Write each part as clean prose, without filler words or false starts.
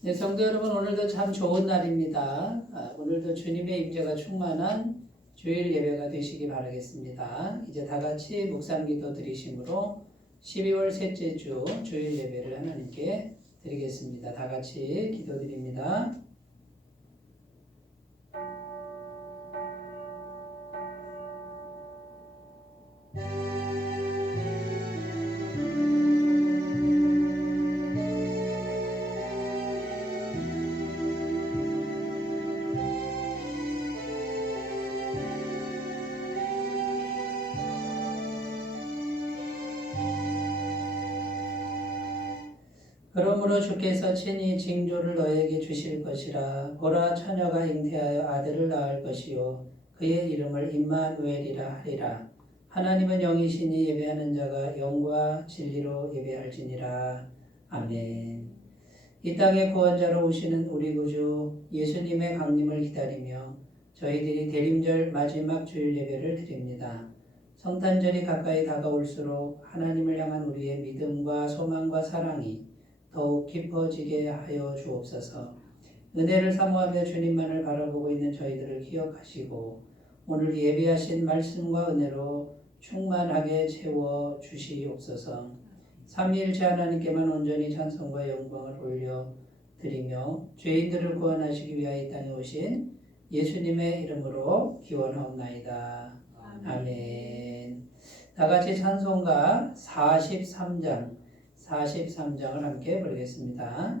네, 성도 여러분, 오늘도 참 좋은 날입니다. 오늘도 주님의 임재가 충만한 주일 예배가 되시기 바라겠습니다. 이제 다 같이 묵상기도 드리심으로 12월 셋째 주 주일 예배를 하나님께 드리겠습니다. 다 같이 기도드립니다. 그러므로 주께서 친히 징조를 너에게 주실 것이라. 보라, 처녀가 잉태하여 아들을 낳을 것이요 그의 이름을 임마누엘이라 하리라. 하나님은 영이시니 예배하는 자가 영과 진리로 예배할지니라. 아멘. 이 땅의 구원자로 오시는 우리 구주 예수님의 강림을 기다리며 저희들이 대림절 마지막 주일 예배를 드립니다. 성탄절이 가까이 다가올수록 하나님을 향한 우리의 믿음과 소망과 사랑이 더욱 깊어지게 하여 주옵소서. 은혜를 사모하며 주님만을 바라보고 있는 저희들을 기억하시고 오늘 예비하신 말씀과 은혜로 충만하게 채워 주시옵소서. 삼위일체 하나님께만 온전히 찬송과 영광을 올려드리며 죄인들을 구원하시기 위하여 이 땅에 오신 예수님의 이름으로 기원하옵나이다. 아멘. 다같이 찬송가 43장을 함께 부르겠습니다.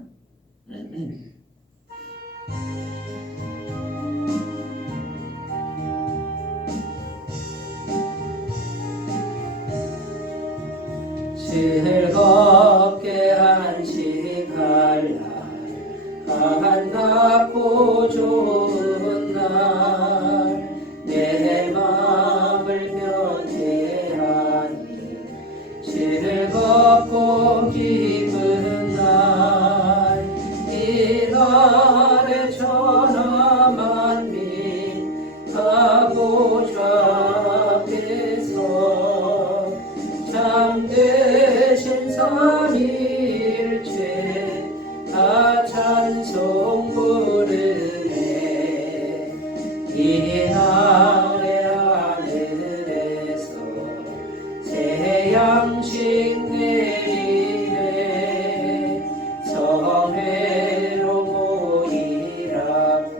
즐겁게 한식할 날, 반갑고 좋은 날, 내 마음을 변해하니 즐겁고 기쁜 날, 이 날에 천하 만민 가보좌 앞에서 참되신 삼위일체 다 찬송 부르네. 이 날의 하늘에서 새 양식 내리네. 성회로 모이라고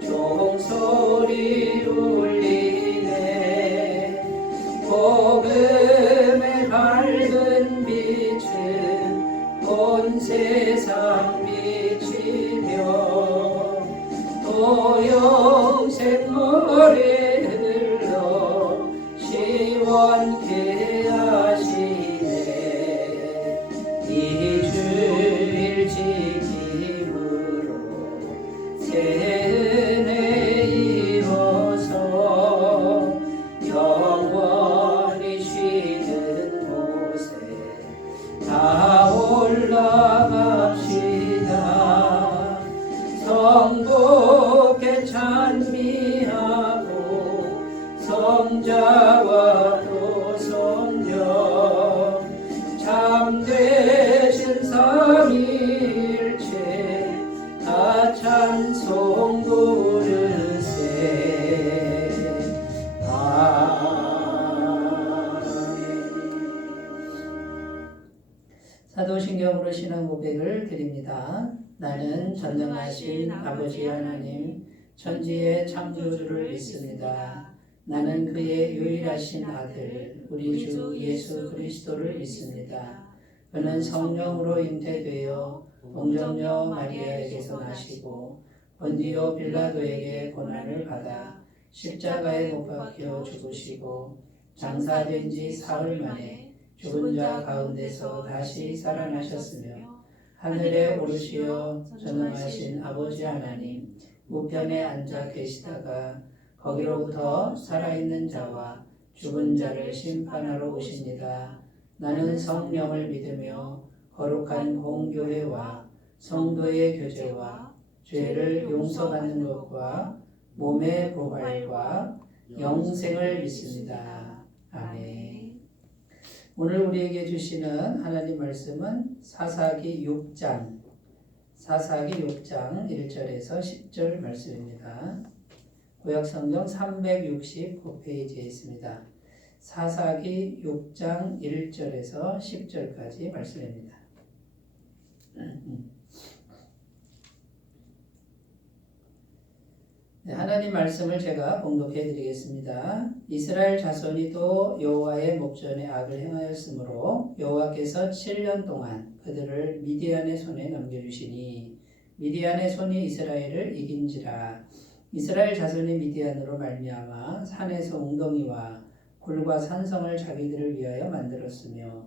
종소리 울리네. 복음의 밝은 빛은 온 세상 비치며 또 영생물에 흘러 시원케 하시네. 이 주일 지킴으로 새 은혜 입어서 영원히 쉬는 곳에 다 올라갑시다. 성부께 찬미하고 성자와 또 성령 참되신 삼위일체 다 찬송 부르세. 사도신경으로 신앙 고백을 드립니다. 나는 전능하신 아버지 하나님 천지의 창조주를 믿습니다. 나는 그의 유일하신 아들 우리 주 예수 그리스도를 믿습니다. 그는 성령으로 잉태되어 동정녀 마리아에게서 나시고 본디오 빌라도에게 고난을 받아 십자가에 못 박혀 죽으시고 장사된 지 사흘 만에 죽은 자 가운데서 다시 살아나셨으며 하늘에 오르시어 전능하신 아버지 하나님 우편에 앉아 계시다가 거기로부터 살아있는 자와 죽은 자를 심판하러 오십니다. 나는 성령을 믿으며 거룩한 공교회와 성도의 교제와 죄를 용서받는 것과 몸의 부활과 영생을 믿습니다. 아멘. 오늘 우리에게 주시는 하나님 말씀은 사사기 6장 사사기 6장 1절에서 10절 말씀입니다. 구약성경 369페이지에 있습니다. 사사기 6장 1절에서 10절까지 말씀입니다. 네, 하나님 말씀을 제가 봉독해 드리겠습니다. 이스라엘 자손이 또 여호와의 목전에 악을 행하였으므로 여호와께서 7년 동안 그들을 미디안의 손에 넘겨주시니 미디안의 손이 이스라엘을 이긴지라. 이스라엘 자손이 미디안으로 말미암아 산에서 웅덩이와 굴과 산성을 자기들을 위하여 만들었으며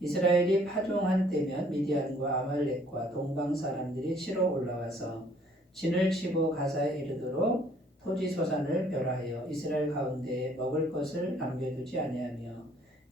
이스라엘이 파종한 때면 미디안과 아말렉과 동방 사람들이 치러 올라와서 진을 치고 가사에 이르도록 토지 소산을 멸하여 이스라엘 가운데에 먹을 것을 남겨두지 아니하며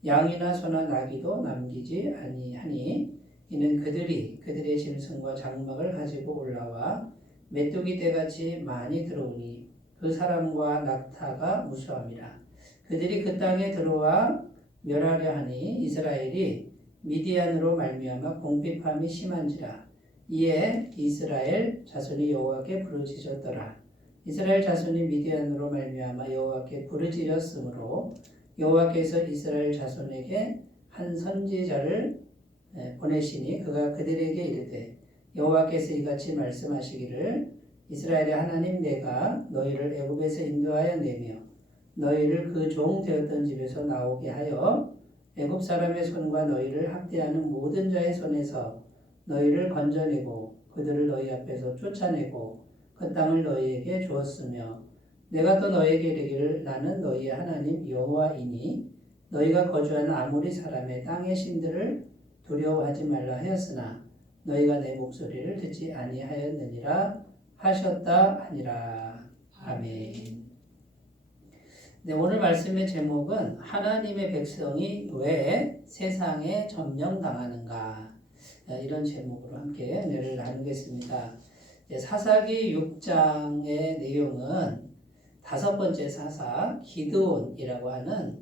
양이나 소나 나귀도 남기지 아니하니 이는 그들이 그들의 짐승과 장막을 가지고 올라와 메뚜기 떼같이 많이 들어오니 그 사람과 낙타가 무수함이라. 그들이 그 땅에 들어와 멸하려 하니 이스라엘이 미디안으로 말미암아 공핍함이 심한지라. 이에 이스라엘 자손이 여호와께 부르짖었더라. 이스라엘 자손이 미디안으로 말미암아 여호와께 부르짖었으므로 여호와께서 이스라엘 자손에게 한 선지자를 보내시니 그가 그들에게 이르되 여호와께서 이같이 말씀하시기를 이스라엘의 하나님 내가 너희를 애굽에서 인도하여 내며 너희를 그 종 되었던 집에서 나오게 하여 애굽 사람의 손과 너희를 학대하는 모든 자의 손에서 너희를 건져내고 그들을 너희 앞에서 쫓아내고 그 땅을 너희에게 주었으며 내가 또 너희에게 이르기를 나는 너희의 하나님 여호와이니 너희가 거주하는 아모리 사람의 땅의 신들을 두려워하지 말라 하였으나 너희가 내 목소리를 듣지 아니하였느니라 하셨다 하니라. 아멘. 네, 오늘 말씀의 제목은 하나님의 백성이 왜 세상에 점령당하는가, 이런 제목으로 함께 은혜를 나누겠습니다. 사사기 6장의 내용은 다섯 번째 사사 기드온이라고 하는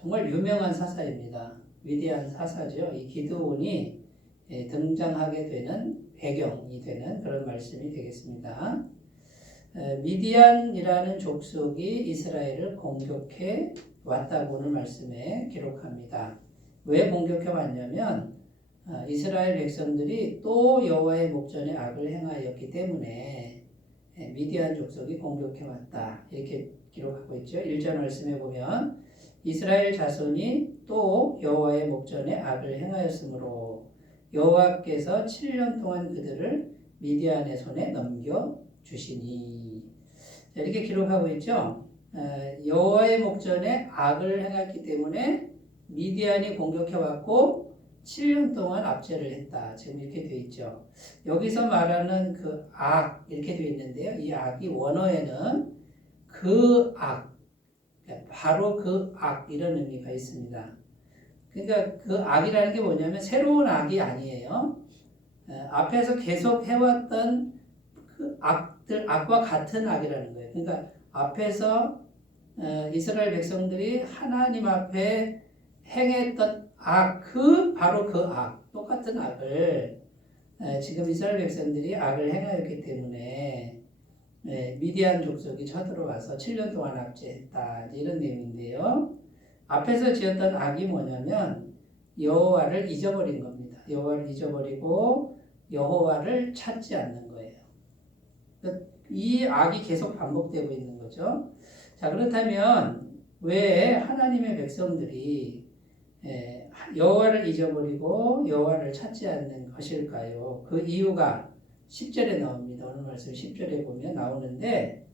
정말 유명한 사사입니다. 위대한 사사죠. 이 기드온이 등장하게 되는 배경이 되는 그런 말씀이 되겠습니다. 미디안이라는 족속이 이스라엘을 공격해 왔다고 오늘 말씀에 기록합니다. 왜 공격해 왔냐면 이스라엘 백성들이 또 여호와의 목전에 악을 행하였기 때문에 미디안 족속이 공격해 왔다, 이렇게 기록하고 있죠. 1절 말씀에 보면 이스라엘 자손이 또 여호와의 목전에 악을 행하였으므로 여호와께서 7년 동안 그들을 미디안의 손에 넘겨주시니, 이렇게 기록하고 있죠. 여호와의 목전에 악을 행했기 때문에 미디안이 공격해왔고 7년 동안 압제를 했다, 지금 이렇게 되어 있죠. 여기서 말하는 그 악, 이렇게 되어 있는데요. 이 악이 원어에는 그 악, 바로 그 악, 이런 의미가 있습니다. 그러니까 그 악이라는 게 뭐냐면 새로운 악이 아니에요. 앞에서 계속 해왔던 그 악과 같은 악이라는 거예요. 그러니까 앞에서 이스라엘 백성들이 하나님 앞에 행했던 악, 바로 그 악, 똑같은 악을 지금 이스라엘 백성들이 악을 행하였기 때문에 미디안 족속이 쳐들어와서 7년 동안 압제했다, 이런 내용인데요. 앞에서 지었던 악이 뭐냐면 여호와를 잊어버린 겁니다. 여호와를 잊어버리고 여호와를 찾지 않는 거예요. 이 악이 계속 반복되고 있는 거죠. 자, 그렇다면 왜 하나님의 백성들이 여호와를 잊어버리고 여호와를 찾지 않는 것일까요? 그 이유가 10절에 나옵니다. 오늘 말씀 10절에 보면 나오는데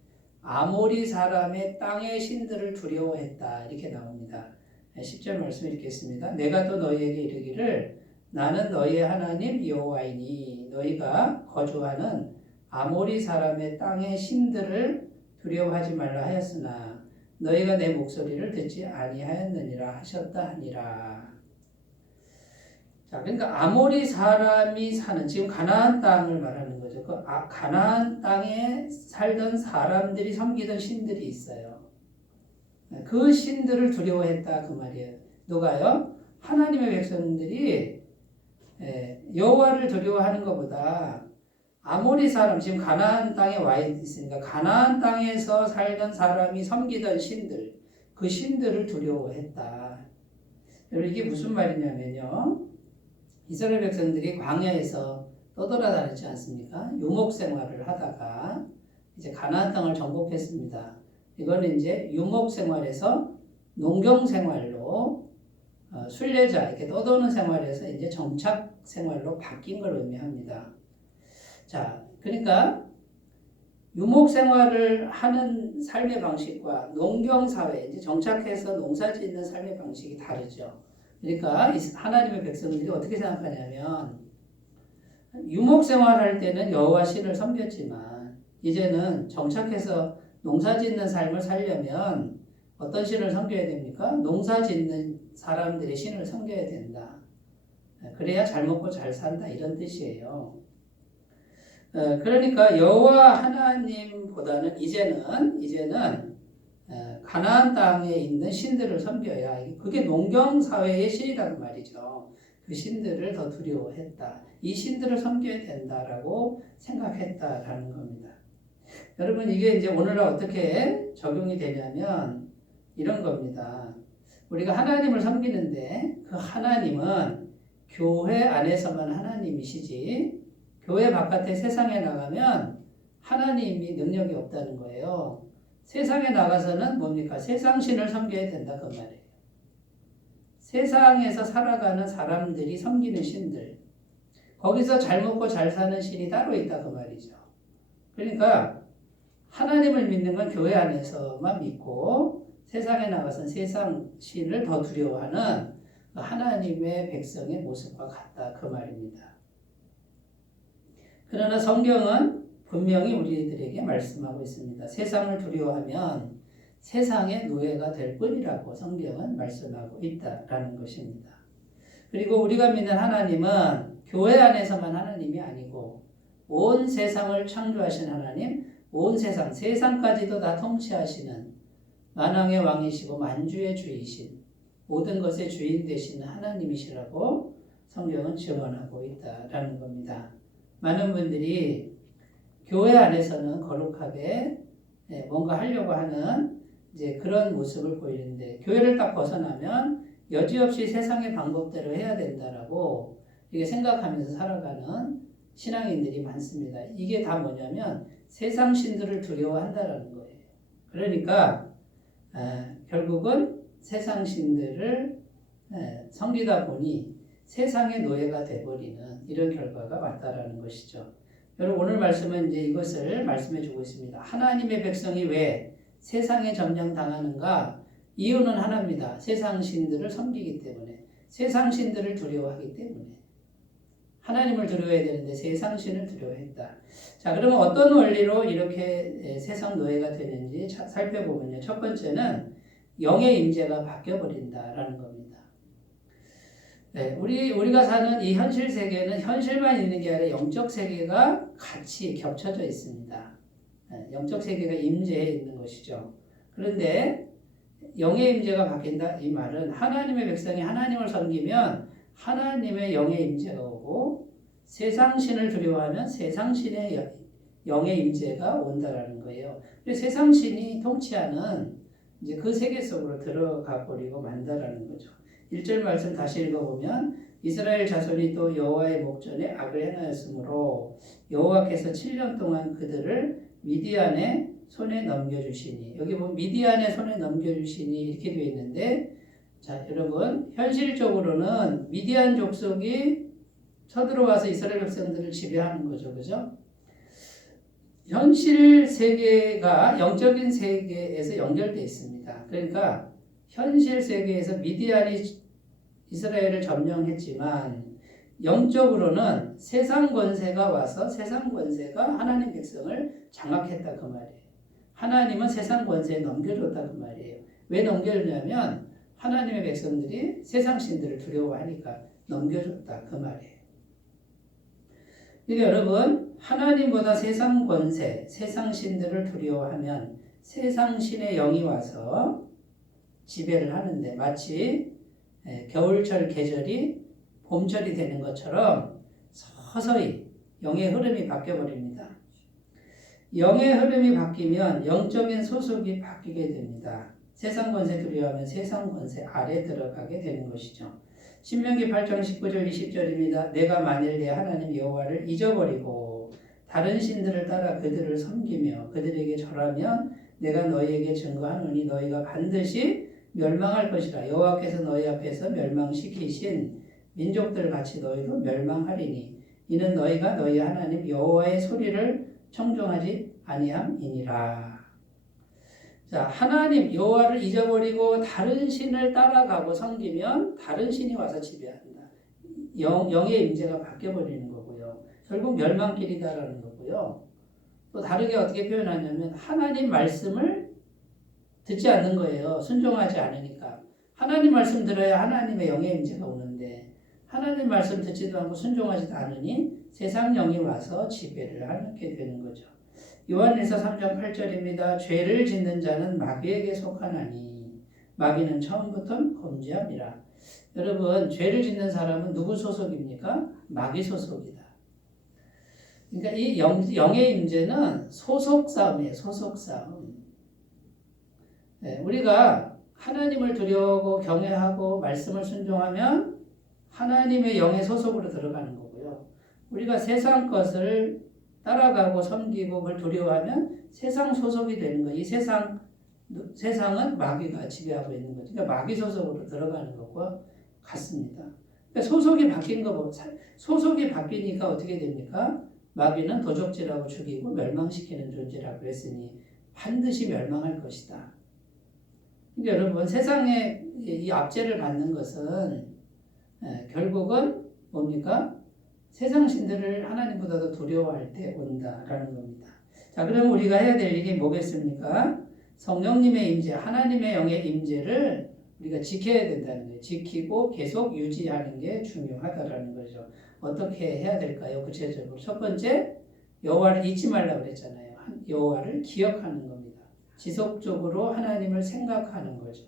아모리 사람의 땅의 신들을 두려워했다, 이렇게 나옵니다. 10절 말씀 읽겠습니다. 내가 또 너희에게 이르기를 나는 너희의 하나님 여호와이니 너희가 거주하는 아모리 사람의 땅의 신들을 두려워하지 말라 하였으나 너희가 내 목소리를 듣지 아니하였느니라 하셨다 하니라. 자, 그러니까 아모리 사람이 사는 지금 가나안 땅을 말하는 거죠. 그 가나안 땅에 살던 사람들이 섬기던 신들이 있어요. 그 신들을 두려워했다, 그 말이에요. 누가요? 하나님의 백성들이 여호와를 두려워하는 것보다 아모리 사람, 지금 가나안 땅에 와 있으니까 가나안 땅에서 살던 사람이 섬기던 신들, 그 신들을 두려워했다. 여러분 이게 무슨 말이냐면요. 이스라엘 백성들이 광야에서 떠돌아다녔지 않습니까? 유목 생활을 하다가 이제 가나안 땅을 정복했습니다. 이거는 이제 유목 생활에서 농경 생활로 순례자 이렇게 떠도는 생활에서 이제 정착 생활로 바뀐 걸 의미합니다. 자, 그러니까 유목 생활을 하는 삶의 방식과 농경 사회 이제 정착해서 농사 짓는 삶의 방식이 다르죠. 그러니까 하나님의 백성들이 어떻게 생각하냐면 유목 생활할 때는 여호와 신을 섬겼지만 이제는 정착해서 농사 짓는 삶을 살려면 어떤 신을 섬겨야 됩니까? 농사 짓는 사람들의 신을 섬겨야 된다. 그래야 잘 먹고 잘 산다 이런 뜻이에요. 그러니까 여호와 하나님보다는 이제는 가나안 땅에 있는 신들을 섬겨야 그게 농경 사회의 신이란 말이죠. 그 신들을 더 두려워했다. 이 신들을 섬겨야 된다라고 생각했다라는 겁니다. 여러분 이게 이제 오늘날 어떻게 적용이 되냐면 이런 겁니다. 우리가 하나님을 섬기는데 그 하나님은 교회 안에서만 하나님이시지 교회 바깥에 세상에 나가면 하나님이 능력이 없다는 거예요. 세상에 나가서는 뭡니까? 세상 신을 섬겨야 된다 그 말이에요. 세상에서 살아가는 사람들이 섬기는 신들. 거기서 잘 먹고 잘 사는 신이 따로 있다 그 말이죠. 그러니까 하나님을 믿는 건 교회 안에서만 믿고 세상에 나가서는 세상 신을 더 두려워하는 하나님의 백성의 모습과 같다 그 말입니다. 그러나 성경은 분명히 우리들에게 말씀하고 있습니다. 세상을 두려워하면 세상의 노예가 될 뿐이라고 성경은 말씀하고 있다라는 것입니다. 그리고 우리가 믿는 하나님은 교회 안에서만 하나님이 아니고 온 세상을 창조하신 하나님, 온 세상까지도 다 통치하시는 만왕의 왕이시고 만주의 주이신 모든 것의 주인 되시는 하나님이시라고 성경은 증언하고 있다라는 겁니다. 많은 분들이 교회 안에서는 거룩하게 뭔가 하려고 하는 이제 그런 모습을 보이는데 교회를 딱 벗어나면 여지없이 세상의 방법대로 해야 된다라고 이게 생각하면서 살아가는 신앙인들이 많습니다. 이게 다 뭐냐면 세상 신들을 두려워한다라는 거예요. 그러니까 결국은 세상 신들을 섬기다 보니 세상의 노예가 돼버리는 이런 결과가 왔다라는 것이죠. 여러분 오늘 말씀은 이제 이것을 말씀해 주고 있습니다. 하나님의 백성이 왜 세상에 점령당하는가? 이유는 하나입니다. 세상 신들을 섬기기 때문에 세상 신들을 두려워하기 때문에 하나님을 두려워해야 되는데 세상 신을 두려워했다. 자, 그러면 어떤 원리로 이렇게 세상 노예가 되는지 살펴보면요. 첫 번째는 영의 임재가 바뀌어버린다라는 겁니다. 우리가 사는 이 현실 세계는 현실만 있는 게 아니라 영적 세계가 같이 겹쳐져 있습니다. 영적 세계가 임재해 있는 것이죠. 그런데 영의 임재가 바뀐다 이 말은 하나님의 백성이 하나님을 섬기면 하나님의 영의 임재가 오고 세상 신을 두려워하면 세상 신의 영의 임재가 온다라는 거예요. 세상 신이 통치하는 이제 그 세계 속으로 들어가 버리고 만다라는 거죠. 1절 말씀 다시 읽어보면 이스라엘 자손이 또 여호와의 목전에 악을 행하였으므로 여호와께서 7년 동안 그들을 미디안의 손에 넘겨주시니 여기 보면 미디안의 손에 넘겨주시니 이렇게 되어 있는데 자 여러분 현실적으로는 미디안 족속이 쳐들어와서 이스라엘 백성들을 지배하는 거죠. 그죠? 현실 세계가 영적인 세계에서 연결되어 있습니다. 그러니까 현실 세계에서 미디안이 이스라엘을 점령했지만 영적으로는 세상 권세가 와서 세상 권세가 하나님 백성을 장악했다 그 말이에요. 하나님은 세상 권세에 넘겨줬다 그 말이에요. 왜 넘겨줬냐면 하나님의 백성들이 세상 신들을 두려워하니까 넘겨줬다 그 말이에요. 그러니까 여러분 하나님보다 세상 권세, 세상 신들을 두려워하면 세상 신의 영이 와서 지배를 하는데 마치 겨울철 계절이 봄철이 되는 것처럼 서서히 영의 흐름이 바뀌어버립니다. 영의 흐름이 바뀌면 영적인 소속이 바뀌게 됩니다. 세상 권세 두려워하면 세상 권세 아래 들어가게 되는 것이죠. 신명기 8장 19절 20절입니다. 내가 만일 내 하나님 여호와를 잊어버리고 다른 신들을 따라 그들을 섬기며 그들에게 절하면 내가 너희에게 증거하노니 너희가 반드시 멸망할 것이라. 여호와께서 너희 앞에서 멸망시키신 민족들 같이 너희도 멸망하리니 이는 너희가 너희 하나님 여호와의 소리를 청종하지 아니함이니라. 자, 하나님 여호와를 잊어버리고 다른 신을 따라가고 섬기면 다른 신이 와서 지배한다. 영의 임재가 바뀌어버리는 거고요. 결국 멸망길이다라는 거고요. 또 다르게 어떻게 표현하냐면 하나님 말씀을 듣지 않는 거예요. 순종하지 않으니까. 하나님 말씀 들어야 하나님의 영의 임재가 오는데 하나님 말씀 듣지도 않고 순종하지도 않으니 세상 영이 와서 지배를 하게 되는 거죠. 요한일서 3장 8절입니다. 죄를 짓는 자는 마귀에게 속하나니 마귀는 처음부터 범죄함이라. 여러분, 죄를 짓는 사람은 누구 소속입니까? 마귀 소속이다. 그러니까 이 영의 임재는 소속 싸움이에요. 소속 싸움. 네, 우리가 하나님을 두려워하고 경외하고 말씀을 순종하면 하나님의 영의 소속으로 들어가는 거고요. 우리가 세상 것을 따라가고 섬기고 그걸 두려워하면 세상 소속이 되는 거예요. 이 세상은 마귀가 지배하고 있는 거죠. 그러니까 마귀 소속으로 들어가는 것과 같습니다. 그러니까 소속이 바뀐 거, 소속이 바뀌니까 어떻게 됩니까? 마귀는 도적질하고 죽이고 멸망시키는 존재라고 그랬으니 반드시 멸망할 것이다. 그러니까 여러분, 세상에 이 압제를 받는 것은 결국은 뭡니까? 세상 신들을 하나님보다도 두려워할 때 온다라는 겁니다. 자, 그럼 우리가 해야 될 일이 뭐겠습니까? 성령님의 임재, 하나님의 영의 임재를 우리가 지켜야 된다는 거예요. 지키고 계속 유지하는 게 중요하다라는 거죠. 어떻게 해야 될까요? 구체적으로 첫 번째, 여호와를 잊지 말라고 그랬잖아요. 여호와를 기억하는 겁니다. 지속적으로 하나님을 생각하는 거죠.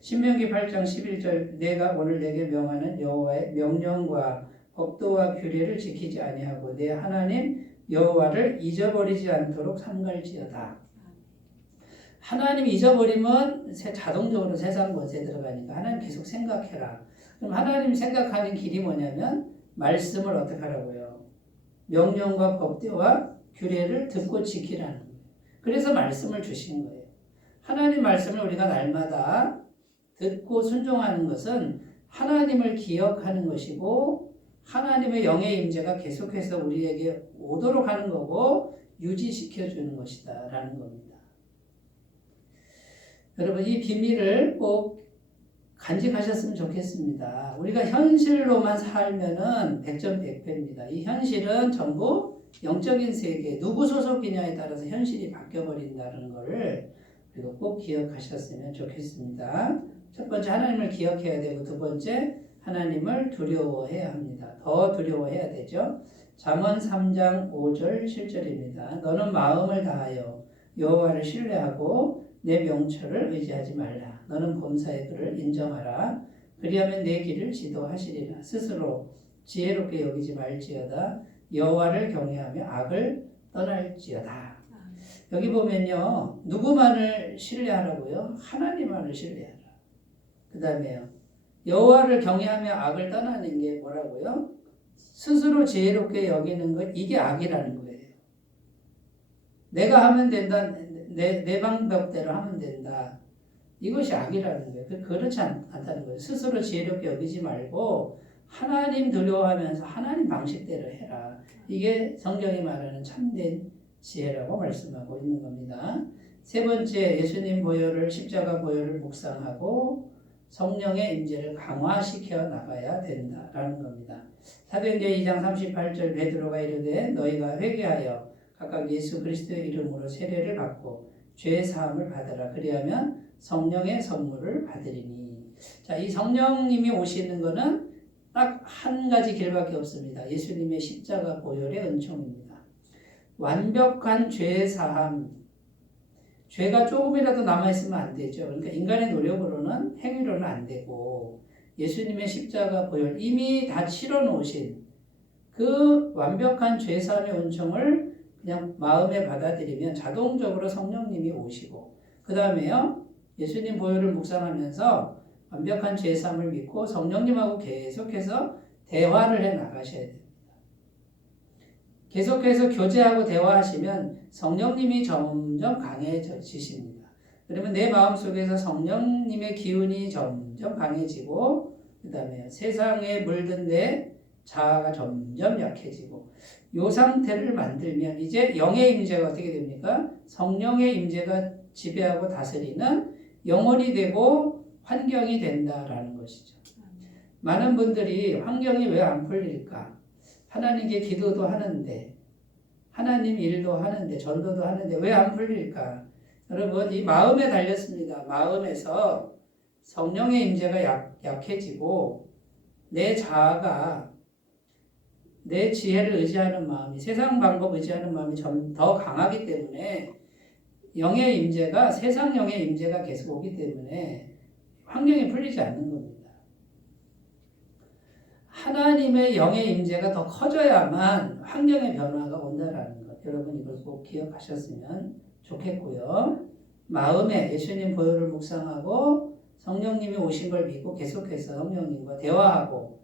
신명기 8장 11절 내가 오늘 내게 명하는 여호와의 명령과 법도와 규례를 지키지 아니하고 내 하나님 여호와를 잊어버리지 않도록 삼갈지어다. 하나님 잊어버리면 자동적으로 세상 것에 들어가니까 하나님 계속 생각해라. 그럼 하나님 생각하는 길이 뭐냐면 말씀을 어떻게 하라고요? 명령과 법도와 규례를 듣고 지키라는 거예요. 그래서 말씀을 주신 거예요. 하나님 말씀을 우리가 날마다 듣고 순종하는 것은 하나님을 기억하는 것이고 하나님의 영의 임재가 계속해서 우리에게 오도록 하는 거고 유지시켜주는 것이다 라는 겁니다. 여러분, 이 비밀을 꼭 간직하셨으면 좋겠습니다. 우리가 현실로만 살면은 100점 100패입니다. 이 현실은 전부 영적인 세계, 누구 소속이냐에 따라서 현실이 바뀌어버린다는 것을 우리가 꼭 기억하셨으면 좋겠습니다. 첫 번째, 하나님을 기억해야 되고 두 번째, 하나님을 두려워해야 합니다. 더 두려워해야 되죠. 잠언 3장 5절 7절입니다. 너는 마음을 다하여 여호와를 신뢰하고 내 명철을 의지하지 말라. 너는 범사의 그를 인정하라. 그리하면 내 길을 지도하시리라. 스스로 지혜롭게 여기지 말지어다. 여호와를 경외하며 악을 떠날지어다. 여기 보면요. 누구만을 신뢰하라고요? 하나님만을 신뢰하라. 그 다음에요. 여호와를 경외하며 악을 떠나는 게 뭐라고요? 스스로 지혜롭게 여기는 것, 이게 악이라는 거예요. 내가 하면 된다. 내 방법대로 하면 된다. 이것이 악이라는 거예요. 그렇지 않다는 거예요. 스스로 지혜롭게 여기지 말고 하나님 두려워하면서 하나님 방식대로 해라. 이게 성경이 말하는 참된 지혜라고 말씀하고 있는 겁니다. 세 번째, 예수님 보혈을, 십자가 보혈을 묵상하고 성령의 임재를 강화시켜 나가야 된다라는 겁니다. 사도행전 2장 38절 베드로가 이르되 너희가 회개하여 각각 예수 그리스도의 이름으로 세례를 받고 죄 사함을 받으라. 그리하면 성령의 선물을 받으리니. 자, 이 성령님이 오시는 것은 딱 한 가지 길밖에 없습니다. 예수님의 십자가 보혈의 은총입니다. 완벽한 죄 사함. 죄가 조금이라도 남아있으면 안 되죠. 그러니까 인간의 노력으로는, 행위로는 안 되고 예수님의 십자가 보혈, 이미 다 치러놓으신 그 완벽한 죄사함의 은총을 그냥 마음에 받아들이면 자동적으로 성령님이 오시고, 그 다음에요, 예수님 보혈을 묵상하면서 완벽한 죄사함을 믿고 성령님하고 계속해서 대화를 해 나가셔야 됩니다. 계속해서 교제하고 대화하시면 성령님이 점점 강해지십니다. 그러면 내 마음속에서 성령님의 기운이 점점 강해지고, 그 다음에 세상에 물든 내 자아가 점점 약해지고, 이 상태를 만들면 이제 영의 임재가 어떻게 됩니까? 성령의 임재가 지배하고 다스리는 영혼이 되고 환경이 된다라는 것이죠. 많은 분들이 환경이 왜 안 풀릴까? 하나님께 기도도 하는데, 하나님 일도 하는데, 전도도 하는데 왜 안 풀릴까? 여러분, 이 마음에 달렸습니다. 마음에서 성령의 임재가 약해지고 내 자아가, 내 지혜를 의지하는 마음이, 세상 방법 의지하는 마음이 좀 더 강하기 때문에 영의 임재가, 세상 영의 임재가 계속 오기 때문에 환경이 풀리지 않는 겁니다. 하나님의 영의 임재가 더 커져야만 환경의 변화가 온다라는 것. 여러분 이걸 꼭 기억하셨으면 좋겠고요. 마음에 예수님 보혈을 묵상하고 성령님이 오신 걸 믿고 계속해서 성령님과 대화하고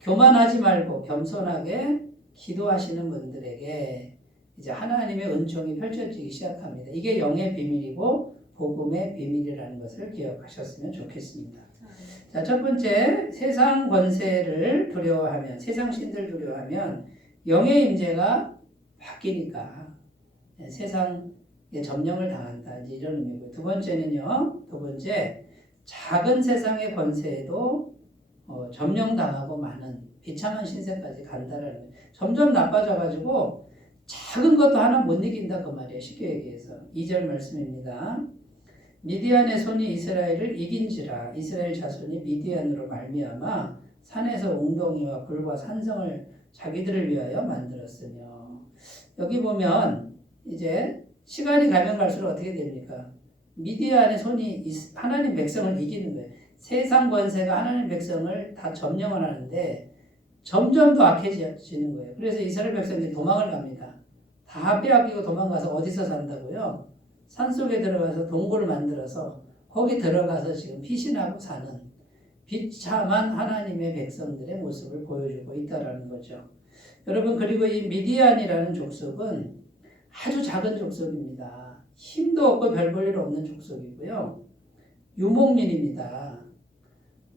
교만하지 말고 겸손하게 기도하시는 분들에게 이제 하나님의 은총이 펼쳐지기 시작합니다. 이게 영의 비밀이고 복음의 비밀이라는 것을 기억하셨으면 좋겠습니다. 자, 첫 번째, 세상 권세를 두려워하면, 세상 신들 두려워하면 영의 임재가 바뀌니까 세상에 점령을 당한다, 이제 이런 의미고요. 두 번째는요, 작은 세상의 권세에도 점령당하고 많은 비참한 신세까지 간다라는 거예요. 점점 나빠져가지고 작은 것도 하나 못 이긴다 그 말이에요. 쉽게 얘기해서 2절 말씀입니다. 미디안의 손이 이스라엘을 이긴지라 이스라엘 자손이 미디안으로 말미암아 산에서 웅덩이와 굴과 산성을 자기들을 위하여 만들었으며, 여기 보면 이제 시간이 가면 갈수록 어떻게 됩니까? 미디안의 손이 하나님 백성을 이기는 거예요. 세상 권세가 하나님 백성을 다 점령을 하는데 점점 더 악해지는 거예요. 그래서 이스라엘 백성들이 도망을 갑니다. 다 빼앗기고 도망가서 어디서 산다고요? 산속에 들어가서 동굴을 만들어서 거기 들어가서 지금 피신하고 사는 비참한 하나님의 백성들의 모습을 보여주고 있다는 거죠. 여러분, 그리고 이 미디안이라는 족속은 아주 작은 족속입니다. 힘도 없고 별 볼 일 없는 족속이고요. 유목민입니다.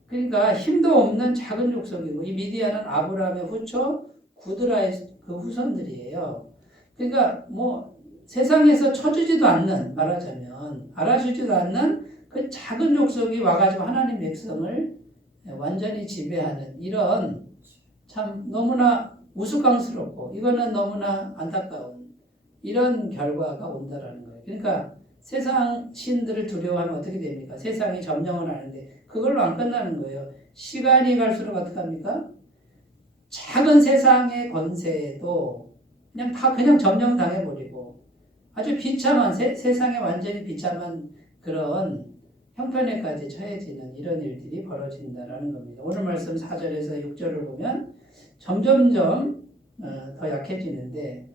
그러니까 힘도 없는 작은 족속이고, 이 미디안은 아브라함의 후초 구드라의 그 후손들이에요. 그러니까 뭐 세상에서 쳐주지도 않는, 말하자면 알아주지도 않는 그 작은 족속이 와가지고 하나님 백성을 완전히 지배하는, 이런 참 너무나 우스꽝스럽고 이거는 너무나 안타까운 이런 결과가 온다라는 거예요. 그러니까 세상 신들을 두려워하면 어떻게 됩니까? 세상이 점령을 하는데 그걸로 안 끝나는 거예요. 시간이 갈수록 어떻게 합니까? 작은 세상의 권세에도 그냥 점령당해버리고 아주 비참한, 세상에 완전히 비참한 그런 형편에까지 처해지는 이런 일들이 벌어진다라는 겁니다. 오늘 말씀 4절에서 6절을 보면 점점점 더 약해지는데,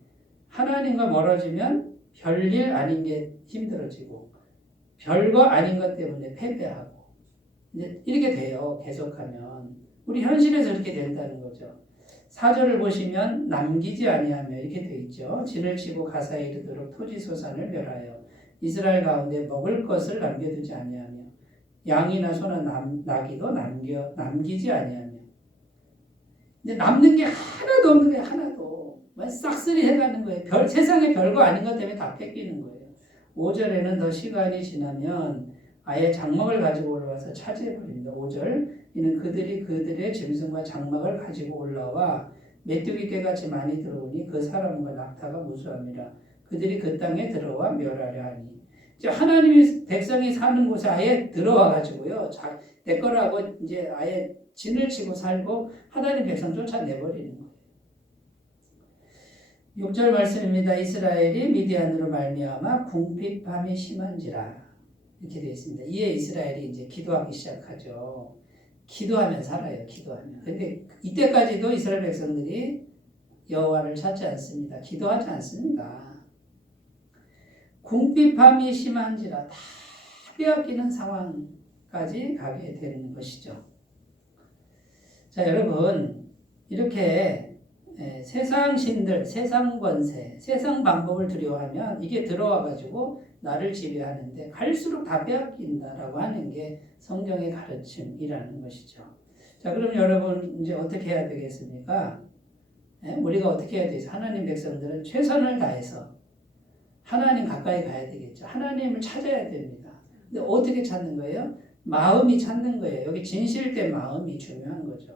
하나님과 멀어지면 별일 아닌 게 힘들어지고 별거 아닌 것 때문에 패배하고, 이제 이렇게 돼요. 계속하면 우리 현실에서 이렇게 된다는 거죠. 4절을 보시면 남기지 아니하며 이렇게 돼 있죠. 진을 치고 가사에 이르도록 토지 소산을 멸하여 이스라엘 가운데 먹을 것을 남겨두지 아니하며 양이나 소나 나귀도 남기지 아니하며. 근데 남는 게 하나도 없는 거예요. 하나도. 싹쓸이 해가는 거예요. 세상에 별거 아닌 것 때문에 다 뺏기는 거예요. 5절에는 더 시간이 지나면 아예 장막을 가지고 올라와서 차지해버립니다. 5절, 이는 그들의 짐승과 장막을 가지고 올라와 메뚜기 떼같이 많이 들어오니 그 사람과 낙타가 무수함이라. 그들이 그 땅에 들어와 멸하려 하니. 이제 하나님의 백성이 사는 곳에 아예 들어와가지고요, 내 거라고 이제 아예 진을 치고 살고 하나님 백성 쫓아내버리는 거예요. 6절 말씀입니다. 이스라엘이 미디안으로 말미암아 궁핍함이 심한지라. 이렇게 되어 있습니다. 이에 이스라엘이 이제 기도하기 시작하죠. 기도하면 살아요. 기도하면. 근데 이때까지도 이스라엘 백성들이 여호와를 찾지 않습니다. 기도하지 않습니다. 궁핍함이 심한지라 다 빼앗기는 상황까지 가게 되는 것이죠. 자, 여러분, 이렇게 세상 신들, 세상 권세, 세상 방법을 두려워하면 이게 들어와가지고 나를 지배하는데 갈수록 다 빼앗긴다라고 하는 게 성경의 가르침이라는 것이죠. 자, 그럼 여러분 이제 어떻게 해야 되겠습니까? 우리가 어떻게 해야 되겠어요? 하나님 백성들은 최선을 다해서 하나님 가까이 가야 되겠죠. 하나님을 찾아야 됩니다. 근데 어떻게 찾는 거예요? 마음이 찾는 거예요. 여기 진실된 마음이 중요한 거죠.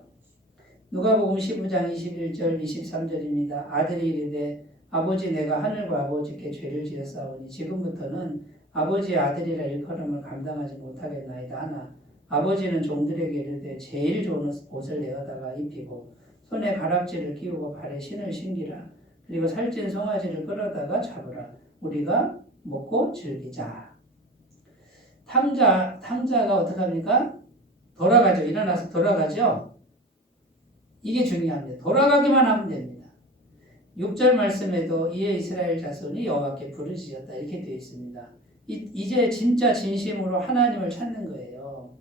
누가복음 15장 21절 23절입니다. 아들이 이르되 아버지 내가 하늘과 아버지께 죄를 지었사오니 지금부터는 아버지의 아들이라 일컬음을 감당하지 못하겠나이다 하나 아버지는 종들에게 이르되 제일 좋은 옷을 내어다가 입히고 손에 가락지를 끼우고 발에 신을 신기라. 그리고 살찐 송아지를 끌어다가 잡으라. 우리가 먹고 즐기자. 탕자가 어떻게 합니까? 돌아가죠. 일어나서 돌아가죠. 이게 중요합니다. 돌아가기만 하면 됩니다. 6절 말씀에도 이에 이스라엘 자손이 여호와께 부르짖었다 이렇게 되어 있습니다. 이제 진짜 진심으로 하나님을 찾는 거예요.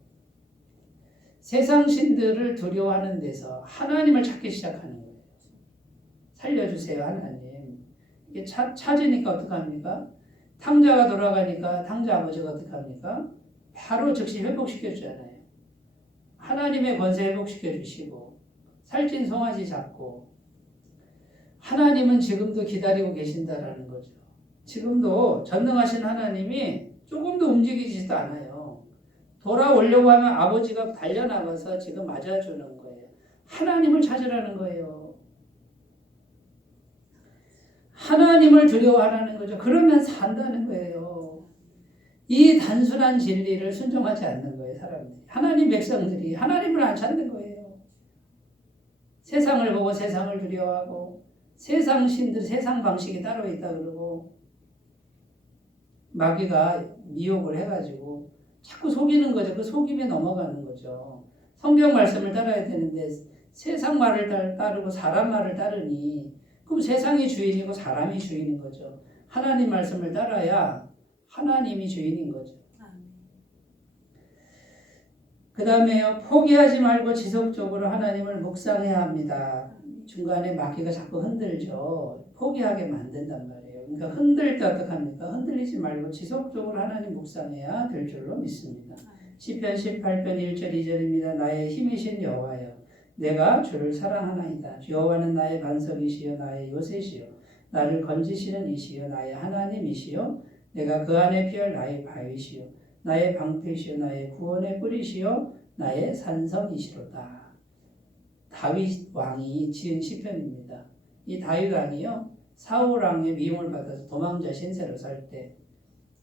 세상 신들을 두려워하는 데서 하나님을 찾기 시작하는 거예요. 살려주세요 하나님. 이게 찾으니까 어떡합니까? 탕자가 돌아가니까 탕자 아버지가 어떡합니까? 바로 즉시 회복시켜 주잖아요. 하나님의 권세 회복시켜 주시고 살찐 송아지 잡고 하나님은 지금도 기다리고 계신다라는 거죠. 지금도 전능하신 하나님이 조금도 움직이지도 않아요. 돌아오려고 하면 아버지가 달려나가서 지금 맞아주는 거예요. 하나님을 찾으라는 거예요. 하나님을 두려워하라는 거죠. 그러면 산다는 거예요. 이 단순한 진리를 순종하지 않는 거예요. 사람들이. 하나님 백성들이 하나님을 안 찾는 거예요. 세상을 보고 세상을 두려워하고 세상 신들, 세상 방식이 따로 있다 그러고 마귀가 미혹을 해가지고 자꾸 속이는 거죠. 그 속임에 넘어가는 거죠. 성경 말씀을 따라야 되는데 세상 말을 따르고 사람 말을 따르니 그럼 세상이 주인이고 사람이 주인인 거죠. 하나님 말씀을 따라야 하나님이 주인인 거죠. 그 다음에요. 포기하지 말고 지속적으로 하나님을 묵상해야 합니다. 중간에 마귀가 자꾸 흔들죠. 포기하게 만든단 말이에요. 그러니까 흔들 때 어떡합니까? 흔들리지 말고 지속적으로 하나님 묵상해야 될 줄로 믿습니다. 시편 18편 1절 2절입니다. 나의 힘이신 여호와여 내가 주를 사랑하나이다. 여호와는 나의 반석이시여 나의 요새시여 나를 건지시는 이시여 나의 하나님이시여 내가 그 안에 피할 나의 바위시여 나의 방패시여 나의 구원의 뿌리시여 나의 산성이시로다. 다윗 왕이 지은 시편입니다. 이 다윗 왕이요 사울 왕의 미움을 받아서 도망자 신세로 살 때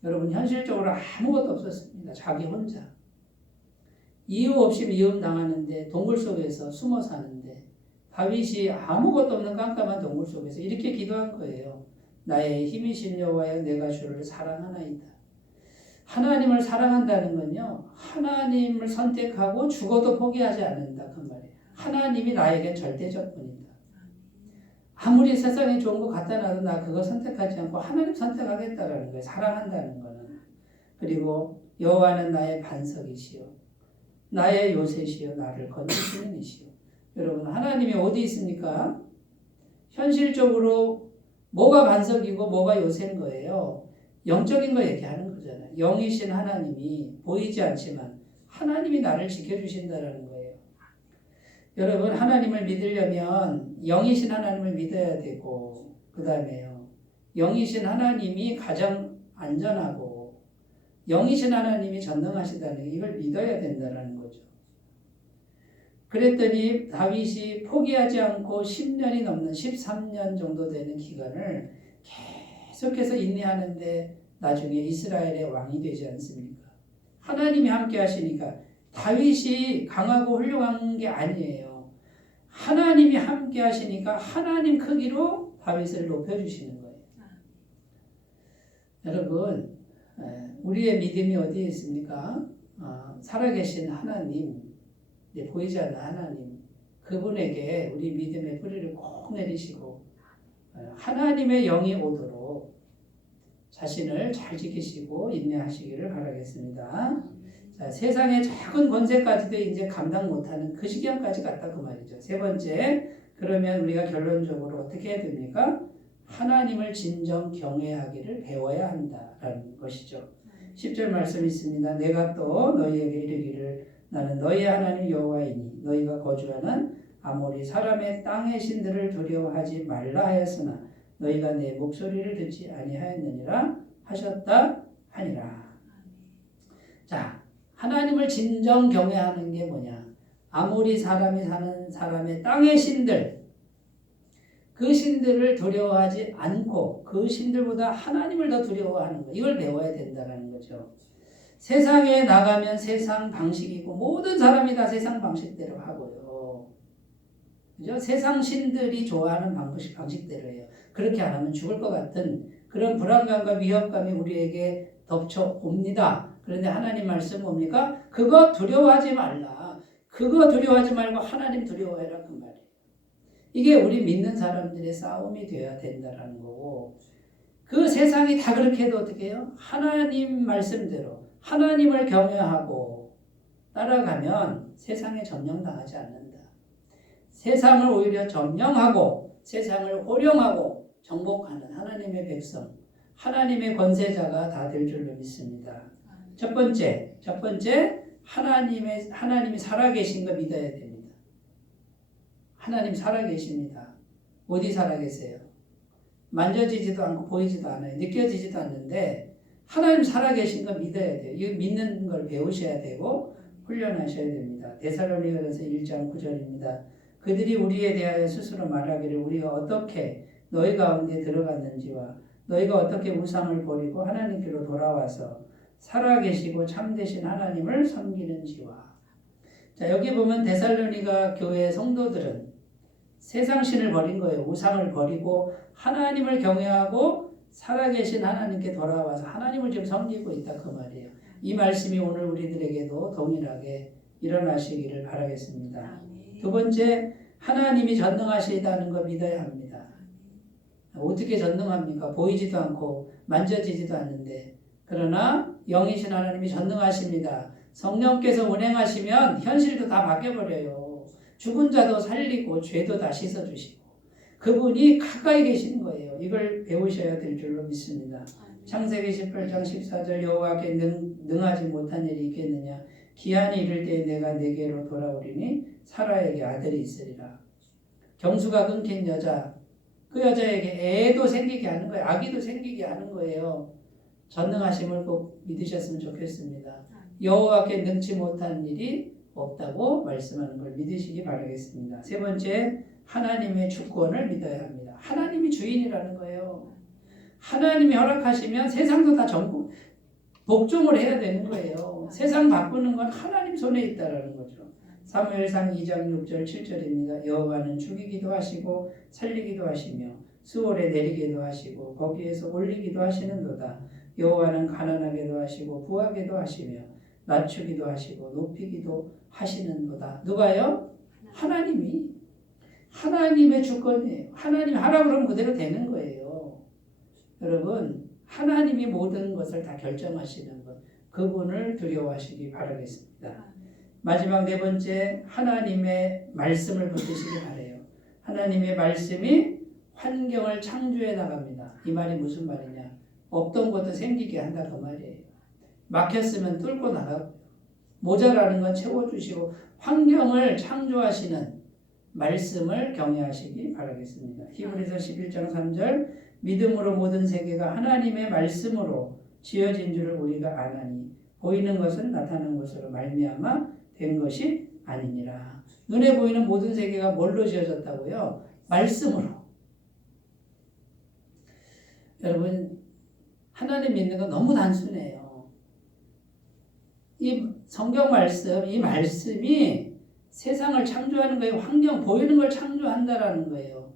여러분 현실적으로 아무것도 없었습니다. 자기 혼자 이유 없이 미움 당하는데 동굴 속에서 숨어 사는데 다윗이 아무것도 없는 깜깜한 동굴 속에서 이렇게 기도한 거예요. 나의 힘이신 여호와여 내가 주를 사랑하나이다. 하나님을 사랑한다는 건요 하나님을 선택하고 죽어도 포기하지 않는다 그 말이에요. 하나님이 나에겐 절대적 분이다. 아무리 세상에 좋은 거 갖다 놔도 나 그거 선택하지 않고 하나님 선택하겠다라는 거예요. 사랑한다는 거는. 그리고 여호와는 나의 반석이시요 나의 요새시요 나를 건지시는 이시요. 여러분 하나님이 어디 있습니까? 현실적으로 뭐가 반석이고 뭐가 요새인 거예요. 영적인 거 얘기하는 거잖아요. 영이신 하나님이 보이지 않지만 하나님이 나를 지켜주신다라는 거예요. 여러분 하나님을 믿으려면 영이신 하나님을 믿어야 되고 그 다음에요. 영이신 하나님이 가장 안전하고 영이신 하나님이 전능하시다는 이걸 믿어야 된다는 거죠. 그랬더니 다윗이 포기하지 않고 10년이 넘는 13년 정도 되는 기간을 계속해서 인내하는데 나중에 이스라엘의 왕이 되지 않습니까? 하나님이 함께 하시니까 다윗이 강하고 훌륭한 게 아니에요. 하나님이 함께 하시니까 하나님 크기로 다윗을 높여주시는 거예요. 여러분 우리의 믿음이 어디에 있습니까? 살아계신 하나님, 보이지 않는 하나님 그분에게 우리 믿음의 뿌리를 꼭 내리시고 하나님의 영이 오도록 자신을 잘 지키시고 인내하시기를 바라겠습니다. 자, 세상의 작은 권세까지도 이제 감당 못하는 그 시기까지 갔다 그 말이죠. 세 번째, 그러면 우리가 결론적으로 어떻게 해야 됩니까? 하나님을 진정 경외하기를 배워야 한다라는 것이죠. 10절 말씀이 있습니다. 내가 또 너희에게 이르기를 나는 너희 하나님 여호와이니 너희가 거주하는 아모리 사람의 땅의 신들을 두려워하지 말라 하였으나 너희가 내 목소리를 듣지 아니하였느니라 하셨다 하니라. 자, 하나님을 진정 경외하는 게 뭐냐? 아모리 사람이 사는 사람의 땅의 신들, 그 신들을 두려워하지 않고 그 신들보다 하나님을 더 두려워하는 거, 이걸 배워야 된다는 거죠. 세상에 나가면 세상 방식이고 모든 사람이 다 세상 방식대로 하고요. 그죠? 세상 신들이 좋아하는 방식대로예요. 그렇게 안 하면 죽을 것 같은 그런 불안감과 위협감이 우리에게 덮쳐옵니다. 그런데 하나님 말씀 뭡니까? 그거 두려워하지 말라. 그거 두려워하지 말고 하나님 두려워해라 그 말이에요. 이게 우리 믿는 사람들의 싸움이 되어야 된다는 거고, 그 세상이 다 그렇게 해도 어떻게 해요? 하나님 말씀대로 하나님을 경외하고 따라가면 세상에 점령당하지 않는다. 세상을 오히려 점령하고 세상을 호령하고 정복하는 하나님의 백성, 하나님의 권세자가 다 될 줄로 믿습니다. 첫 번째, 하나님이 살아계신 거 믿어야 됩니다. 하나님 살아계십니다. 어디 살아계세요? 만져지지도 않고 보이지도 않아요. 느껴지지도 않는데 하나님 살아계신 거 믿어야 돼요. 이 믿는 걸 배우셔야 되고 훈련하셔야 됩니다. 데살로니가서 1장 9절입니다. 그들이 우리에 대하여 스스로 말하기를 우리가 어떻게 너희 가운데 들어갔는지와 너희가 어떻게 우상을 버리고 하나님께로 돌아와서 살아계시고 참되신 하나님을 섬기는지와. 자, 여기 보면 데살로니가 교회 성도들은 세상 신을 버린 거예요. 우상을 버리고 하나님을 경외하고 살아계신 하나님께 돌아와서 하나님을 지금 섬기고 있다 그 말이에요. 이 말씀이 오늘 우리들에게도 동일하게 일어나시기를 바라겠습니다. 두 번째, 하나님이 전능하시다는 거 믿어야 합니다. 어떻게 전능합니까? 보이지도 않고 만져지지도 않는데, 그러나 영이신 하나님이 전능하십니다. 성령께서 운행하시면 현실도 다 바뀌어버려요. 죽은 자도 살리고 죄도 다 씻어주시고 그분이 가까이 계시는 거예요. 이걸 배우셔야 될 줄로 믿습니다. 창세기 18장 14절 여호와께 능하지 못한 일이 있겠느냐? 기한이 이를 때에 내가 내게로 돌아오리니 사라에게 아들이 있으리라. 경수가 끊긴 여자, 그 여자에게 애도 생기게 하는 거예요. 아기도 생기게 하는 거예요. 전능하심을 꼭 믿으셨으면 좋겠습니다. 여호와께 능치 못한 일이 없다고 말씀하는 걸 믿으시기 바라겠습니다. 세 번째, 하나님의 주권을 믿어야 합니다. 하나님이 주인이라는 거예요. 하나님이 허락하시면 세상도 다 전부 복종을 해야 되는 거예요. 세상 바꾸는 건 하나님 손에 있다라는 거죠. 사무엘상 2장 6절 7절입니다. 여호와는 죽이기도 하시고 살리기도 하시며 수월에 내리기도 하시고 거기에서 올리기도 하시는도다. 여호와는 가난하게도 하시고 부하게도 하시며 낮추기도 하시고 높이기도 하시는도다. 누가요? 하나님이. 하나님의 주권이에요. 하나님이 하라고 그러면 그대로 되는 거예요. 여러분, 하나님이 모든 것을 다 결정하시는 것, 그분을 두려워하시기 바라겠습니다. 마지막 네 번째, 하나님의 말씀을 붙드시기 바라요. 하나님의 말씀이 환경을 창조해 나갑니다. 이 말이 무슨 말이냐? 없던 것도 생기게 한다 그 말이에요. 막혔으면 뚫고 나가고 모자라는 건 채워주시고 환경을 창조하시는 말씀을 경외하시기 바라겠습니다. 히브리서 11장 3절 믿음으로 모든 세계가 하나님의 말씀으로 지어진 줄을 우리가 아나니 보이는 것은 나타난 것으로 말미암아 된 것이 아니니라. 눈에 보이는 모든 세계가 뭘로 지어졌다고요? 말씀으로. 여러분, 하나님 믿는 건 너무 단순해요. 이 성경 말씀, 이 말씀이 세상을 창조하는 거예요. 환경, 보이는 걸 창조한다라는 거예요.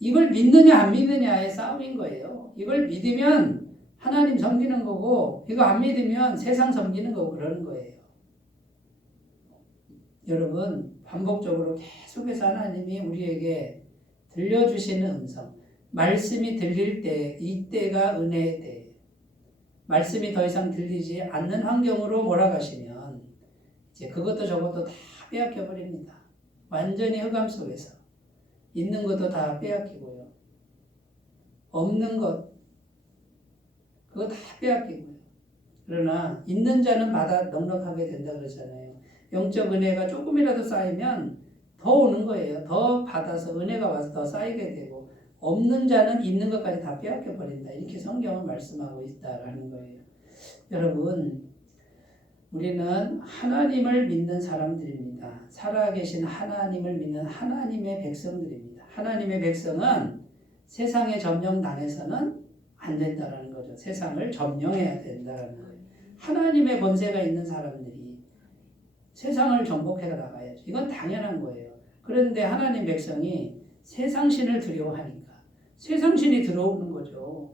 이걸 믿느냐 안 믿느냐의 싸움인 거예요. 이걸 믿으면 하나님 섬기는 거고 이거 안 믿으면 세상 섬기는 거고 그러는 거예요. 여러분, 반복적으로 계속해서 하나님이 우리에게 들려주시는 음성, 말씀이 들릴 때 이때가 은혜의 때. 말씀이 더 이상 들리지 않는 환경으로 몰아가시면 이제 그것도 저것도 다 빼앗겨 버립니다. 완전히 흑암 속에서 있는 것도 다 빼앗기고요. 없는 것 그거 다 빼앗기고요. 그러나 있는 자는 받아 넉넉하게 된다 그러잖아요. 영적 은혜가 조금이라도 쌓이면 더 오는 거예요. 더 받아서 은혜가 와서 더 쌓이게 되고 없는 자는 있는 것까지 다 빼앗겨 버린다. 이렇게 성경은 말씀하고 있다라는 거예요. 여러분, 우리는 하나님을 믿는 사람들입니다. 살아계신 하나님을 믿는 하나님의 백성들입니다. 하나님의 백성은 세상에 점령당해서는 안 된다라는 거죠. 세상을 점령해야 된다라는 거예요. 하나님의 권세가 있는 사람들이 세상을 정복해 나가야죠. 이건 당연한 거예요. 그런데 하나님 백성이 세상 신을 두려워하니까 세상 신이 들어오는 거죠.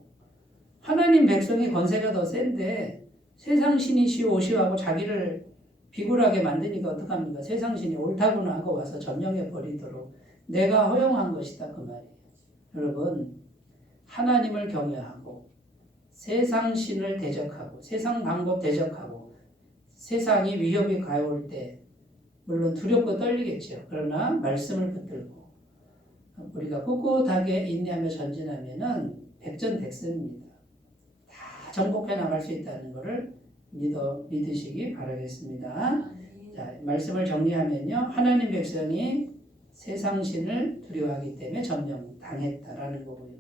하나님 백성이 권세가 더 센데 세상 신이 시오시오하고 자기를 비굴하게 만드니까 어떡합니까? 세상 신이 옳다구나 하고 와서 점령해 버리도록 내가 허용한 것이다 그 말이에요. 여러분, 하나님을 경외하고 세상 신을 대적하고 세상 방법 대적하고 세상이 위협이 가해올 때 물론 두렵고 떨리겠죠. 그러나 말씀을 붙들고 우리가 꿋꿋하게 인내하며 전진하면은 백전백승입니다. 다 정복해 나갈 수 있다는 것을 믿으시기 바라겠습니다. 자, 말씀을 정리하면요. 하나님 백성이 세상 신을 두려워하기 때문에 점령당했다라는 거고요.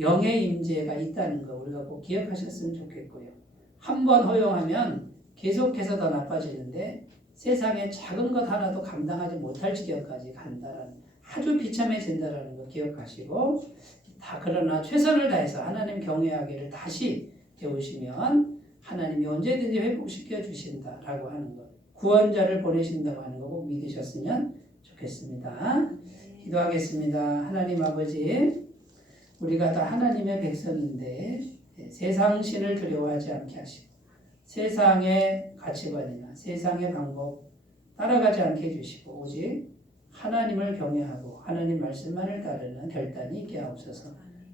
영의 임재가 있다는 거 우리가 꼭 기억하셨으면 좋겠고요. 한번 허용하면 계속해서 더 나빠지는데 세상에 작은 것 하나도 감당하지 못할 지경까지 간다라는 아주 비참해진다라는 거 기억하시고 다 그러나 최선을 다해서 하나님 경외하기를 다시 배우시면 하나님이 언제든지 회복시켜 주신다라고 하는 것 구원자를 보내신다고 하는 거 꼭 믿으셨으면 좋겠습니다. 기도하겠습니다. 하나님 아버지 우리가 다 하나님의 백성인데 세상 신을 두려워하지 않게 하시고 세상의 가치관이나 세상의 방법 따라가지 않게 해주시고 오직 하나님을 경외하고 하나님 말씀만을 따르는 결단이 있게 하옵소서.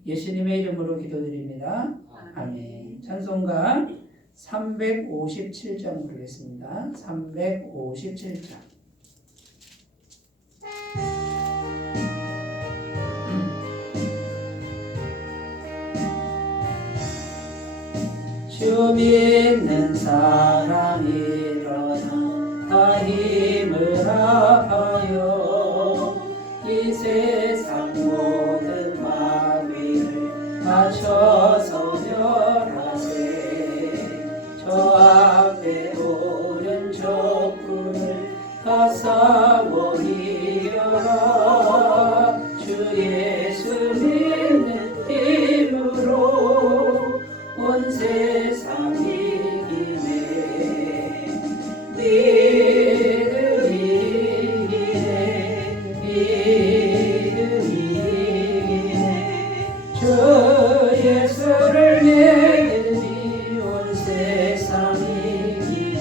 예수님의 이름으로 기도드립니다. 아멘. 찬송가 357장 부르겠습니다. 357장. 주 믿는 사람 일어나 다 힘을 합하여 이 세상 모든 마귀를 맞춰서 멸하세. 저 앞에 오른 적군을 다 싸워 이겨라. 주 예수 믿는 힘으로 온 세상 이기네. 믿음 이기네. 주 예수를 믿으니 온 세상 이기네.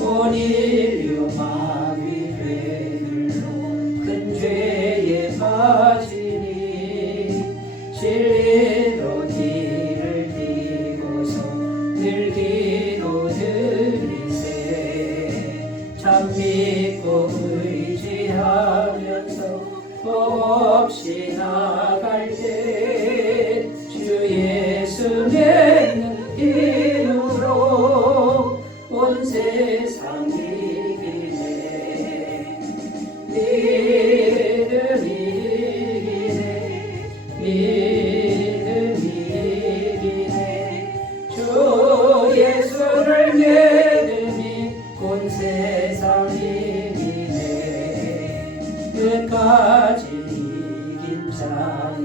온 인류 마귀 되들로 큰 죄에 빠지니 진리로 뒤를 띠고서 늘 기도드리세. 참 믿고 의지하면서 없이 나갈 때 주 예수 믿는 힘으로 온 세상 이기네. 믿음 이기네. 믿음 이기네. 주 예수를 믿으니 온 세상 이기네. 끝까지 이긴 자의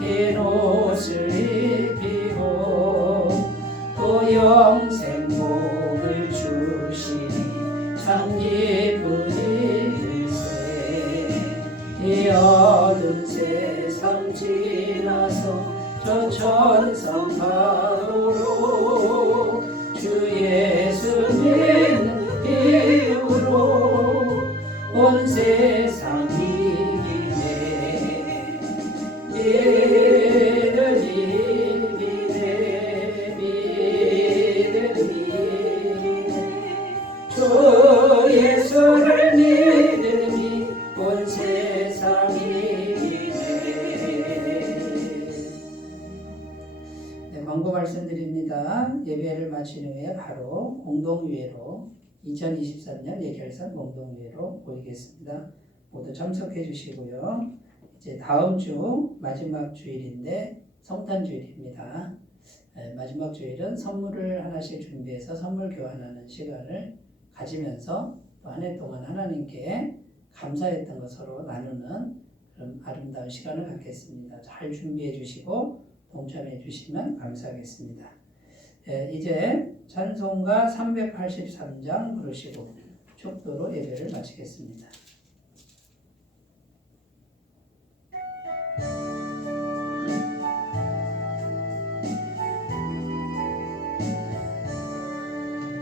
흰 옷을 입히고 또 영생 복을 주시니 참 기쁜 일세. 이 어두운 세상 지나서 저 천성 바로로 주 예수 믿는 힘으로 온 세상 이기네. 광고 말씀드립니다. 예배를 마친 후에 바로 공동유회로 2023년 예결선 공동유회로 모이겠습니다. 모두 참석해 주시고요. 이제 다음 주 마지막 주일인데 성탄주일입니다. 마지막 주일은 선물을 하나씩 준비해서 선물 교환하는 시간을 가지면서 또 한 해 동안 하나님께 감사했던 것 서로 나누는 그런 아름다운 시간을 갖겠습니다. 잘 준비해 주시고 동참해 주시면 감사하겠습니다. 이제 찬송가 383장 부르시고 축도로 예배를 마치겠습니다.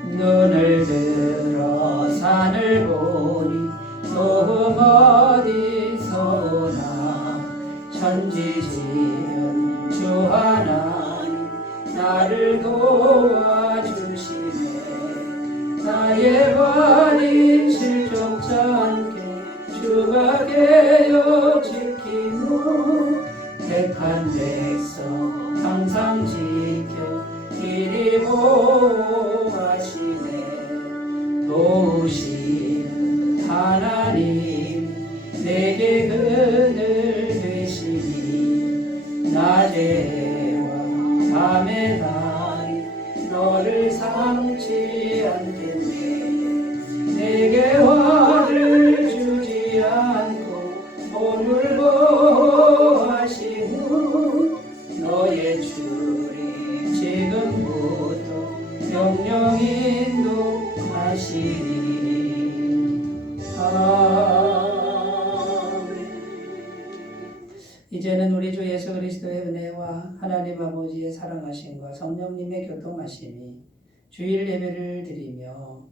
눈을 들어 산을 보니 도움 어디서 오나 천지지은 주 하나님 나를 도와주시네 나의 발이 실족치 않게 주가 깨어 지키고 택한 백성 항상 지켜 이리 보호하시네 도우시는 하나님 내게 그늘 되시니 낮에와 밤에 다이 너를 삼지 않겠네 내게 화를 주지 않고 오늘 보호하시는 너의 주리 지금부터 영영 인도하시니 이제는 우리 주 예수 그리스도의 은혜와 하나님 아버지의 사랑하심과 성령님의 교통하심이 주일 예배를 드리며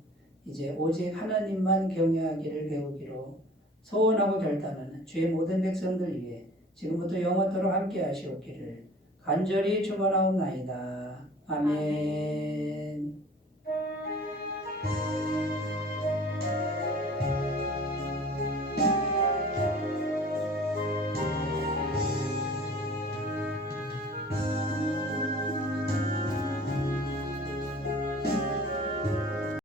이제 오직 하나님만 경외하기를 배우기로 소원하고 결단하는 주의 모든 백성들 위해 지금부터 영원토록 함께 하시옵기를 간절히 축원하옵나이다. 아멘.